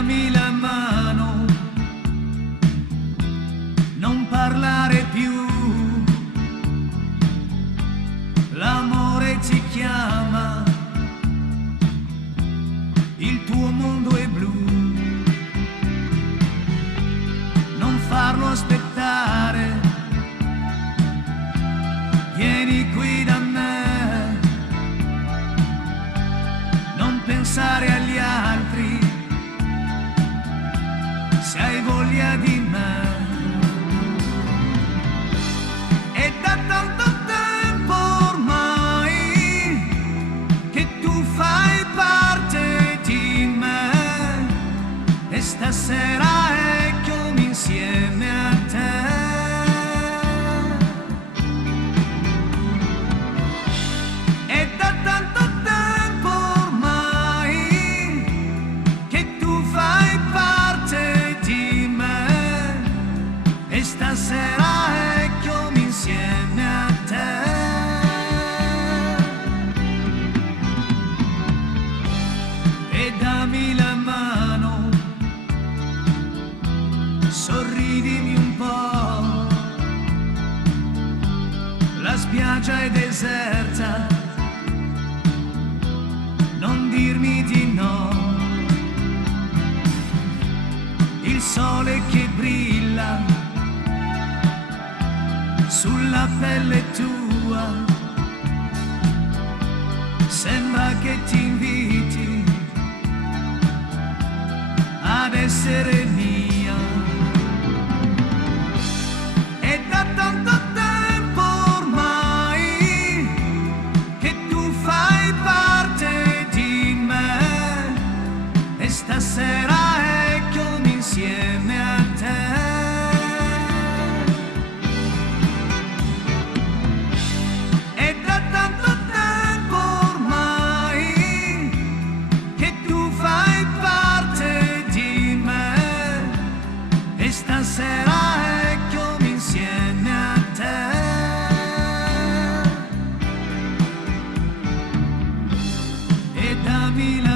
dammi la mano, non parlare più, l'amore ti chiama, il tuo mondo è blu, non farlo aspettare, vieni qui da me, non pensare agli altri, se hai voglia di me. È da tanto tempo ormai che tu fai parte di me e stasera eccomi insieme a te. È da tanto tempo ormai che tu fai parte di me e stasera eccomi insieme a te. E dammi la mano, sorridimi un po', la spiaggia è deserta, non dirmi di no, il sole che brilla sulla pelle tua, sembra che ti inviti ad essere mia. È da tanto tempo ormai che tu fai parte di me e stasera eccomi insieme a te. È da tanto tempo ormai che tu fai parte di me e stasera eccomi insieme a te. E dammi la